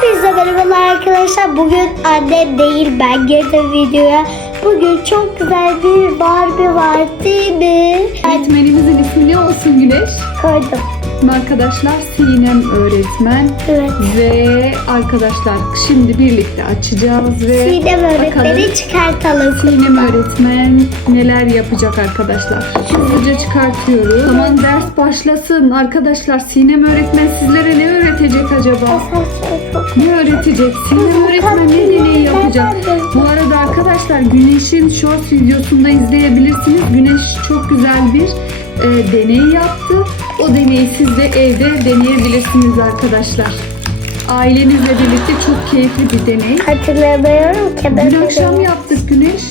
Hepinize merhabalar arkadaşlar. Bugün annem değil ben girdim videoya. Bugün çok güzel bir Barbie var değil mi? Öğretmenimizin ismi ne olsun Güneş? koydum. Arkadaşlar Sinem öğretmen Evet. ve arkadaşlar şimdi birlikte açacağız ve Sinem öğretmeni bakalım çıkartalım. Sinem öğretmen neler yapacak arkadaşlar. Hızlıca çıkartıyoruz. Tamam ders başlasın arkadaşlar. Sinem öğretmen sizlere ne öğretecek acaba? Çok Ne öğretecek? Sinem öğretmen ne deney yapacak? Bu arada arkadaşlar Güneş'in short videosunda izleyebilirsiniz. Güneş çok güzel bir e, deney yaptı. O deneyi siz de evde deneyebilirsiniz arkadaşlar. Ailenizle birlikte çok keyifli bir deney. hatırlamıyorum ki. ben Dün akşam yaptık Güneş.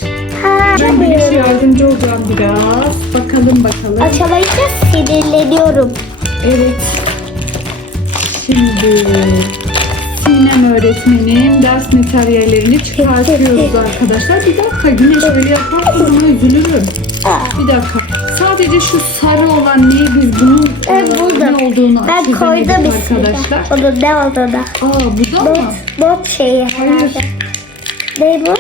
Ha, Ben Güneş'e yardımcı olacağım biraz. Bakalım bakalım. Açamayınca sinirleniyorum. Evet. Şimdi Sinem öğretmenin ders materyallerini çıkartıyoruz arkadaşlar. Bir dakika Güneş öyle yaparsan ona üzülürüm. Bir dakika. Sadece şu sarı olan neyi biz bunun Ben e, buldum. ne olduğunu Ben çözemedik koydum ismini. arkadaşlar. Onun ne olduğunu. Aa bu da Bot, mı? bot şeyi herhalde. Ne bu?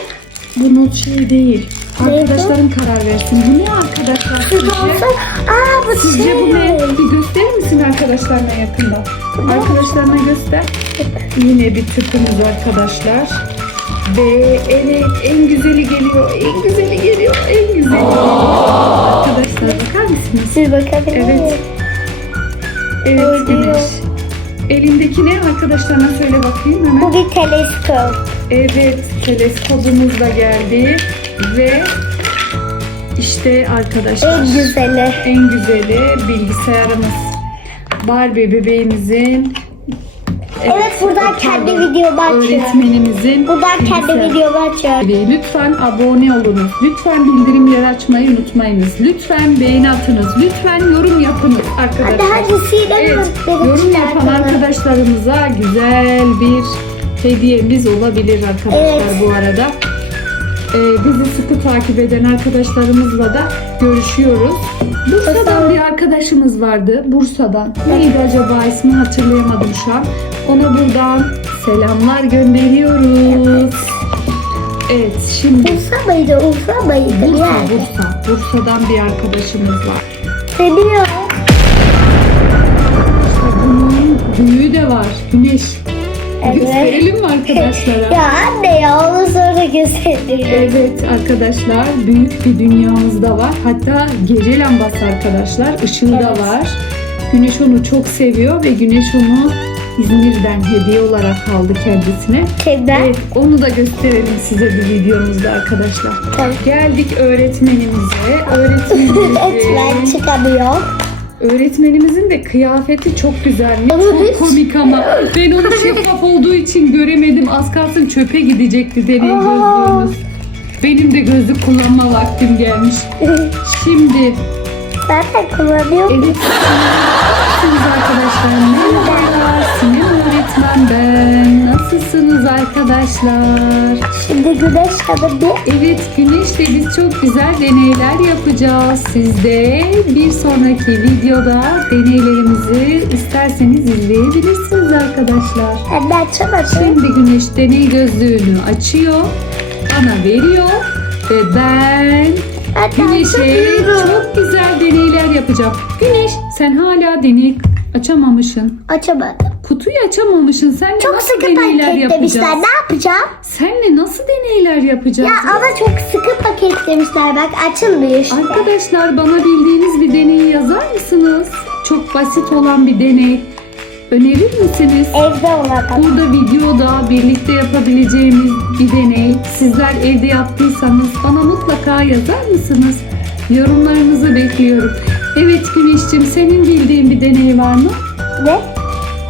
Bu not şey değil. Ne bu? Arkadaşların karar versin. Bu ne arkadaşlar Kız sizce? olsa. Aa bu Sizce şey. bu ne? Bir gösterir misin arkadaşlarına yakında? Arkadaşlarına göster. Yine bir tüpümüz arkadaşlar. Ve evet en güzeli geliyor. En güzeli geliyor. En güzeli. Arkadaşlar bakar mısınız? Siz bakabilir Evet. Evet. Güneş. Elindeki ne arkadaşlarına söyle bakayım hemen. Bu bir teleskop. Evet teleskopumuz da geldi. Ve işte arkadaşlar. En güzeli. En güzeli bilgisayarımız. Barbie bebeğimizin Evet, buradan kendi videomu açıyorum. Öğretmenimizin Buradan kendi bilgisayarı. videomu açıyorum. Ve Lütfen abone olunuz. Lütfen bildirimleri açmayı unutmayınız. Lütfen beğeni atınız. Lütfen yorum yapınız arkadaşlar. hadi Sinem Evet, yorum yapan arkadaşlarımıza güzel bir hediyemiz olabilir arkadaşlar Evet. bu arada. Ee, bizi sıkı takip eden arkadaşlarımızla da görüşüyoruz. Bursa'dan bir arkadaşımız vardı. Bursa'dan. Neydi acaba ismi hatırlayamadım şu an. Ona buradan selamlar gönderiyoruz. Evet şimdi Urfa mıydı? Urfa mıydı? Bursa, Yani. Bursa. Bursa'dan bir arkadaşımız var. Seviyorum. İşte bunun büyüğü de var. Güneş. Evet. Gösterelim mi arkadaşlara? Ya anne ya onu sonra gösteririm. Evet arkadaşlar büyük bir dünyamız da var. Hatta gece lambası arkadaşlar. ışığı da Evet. var. Güneş onu çok seviyor ve Güneş onu İzmir'den hediye olarak aldı kendisine. Kimden? Evet onu da gösterelim size bir videomuzda arkadaşlar. Tamam. Geldik öğretmenimize. Öğretmenimizin, Etmen çıkamıyor. Öğretmenimizin de kıyafeti çok güzel. Ama Çok hiç- komik ama ben onu şeffaf olduğu için göremedim. Az kalsın çöpe gidecekti Aa. gözlüğümüz. Benim de gözlük kullanma vaktim gelmiş. Şimdi Zaten kullanıyorum. evet arkadaşlar? Merhabalar. Arkadaşlar? Şimdi güneş bir Evet Güneş'le biz çok güzel deneyler yapacağız. Siz de bir sonraki videoda deneylerimizi isterseniz izleyebilirsiniz arkadaşlar. anne açamadı. Şimdi Güneş deney gözlüğünü açıyor, bana veriyor ve ben Güneş'e çok güzel deneyler yapacağım. Güneş sen hala deney açamamışsın. Açamadım. Kutuyu açamamışsın. Sen Çok nasıl sıkı deneyler paketlemişler. yapacağız? Ne yapacağım? Senle nasıl deneyler yapacağız? Ya ama çok sıkı paketlemişler. Bak açılmıyor işte. Arkadaşlar bana bildiğiniz bir deneyi yazar mısınız? Çok basit olan bir deney. Önerir misiniz? Evde olan. Burada videoda birlikte yapabileceğimiz bir deney. Sizler evde yaptıysanız bana mutlaka yazar mısınız? Yorumlarınızı bekliyorum. Evet Güneş'cim senin bildiğin bir deney var mı? Ne?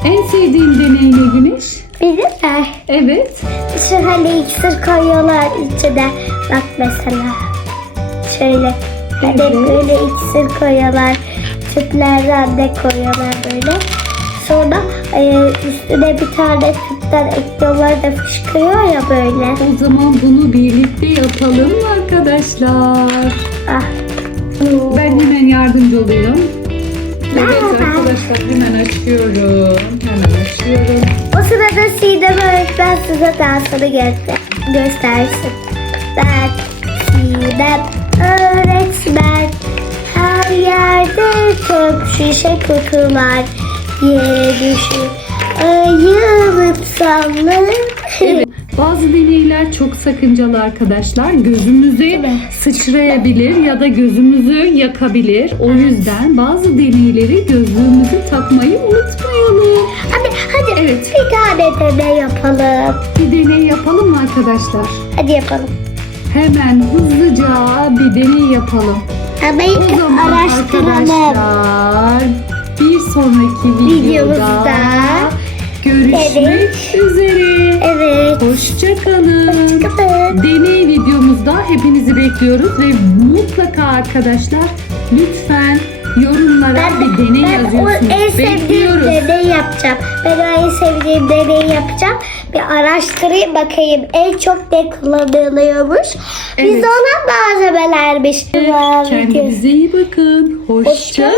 En sevdiğin deney ne Güneş? Bilirler. Evet. Şu hani iksir koyuyorlar içine. Bak mesela. Şöyle. Hani Evet. böyle iksir koyuyorlar. Tüplerden de koyuyorlar böyle. Sonra e, üstüne bir tane tüpten ekliyorlar da fışkırıyor ya böyle. O zaman bunu birlikte yapalım mı arkadaşlar? Ah. Ben hemen yardımcı oluyorum. Evet arkadaşlar hemen açıyorum. Hemen açıyorum. O sırada Sinem öğretmen size dansını göster göstersin. Ben Sinem öğretmen. Her yerde çöp şişe kutular. Yere düşür. Ayılıp sallanır. Evet, bazı deneyler çok sakıncalı arkadaşlar. Gözümüze Evet. sıçrayabilir ya da gözümüzü yakabilir. O yüzden bazı deneyleri gözlüğümüzü takmayı unutmayalım. Hadi hadi Evet. bir tane deney yapalım. Bir deney yapalım mı arkadaşlar? Hadi yapalım. Hemen hızlıca bir deney yapalım. Ama O zaman araştıralım. arkadaşlar bir sonraki videoda Videomuzda görüşmek üzere. Evet. Hoşçakalın. Kapı. Deney videomuzda hepinizi bekliyoruz ve mutlaka arkadaşlar lütfen yorumlara Ben, bir deney ben yazıyorsunuz. en sevdiğim deney yapacağım. Ben en sevdiğim deneyi yapacağım. Bir araştırayım bakayım en çok ne kullanılıyormuş. Biz Evet. ona malzemelermiş. Kendinize iyi bakın. Hoşça Hoşçakalın.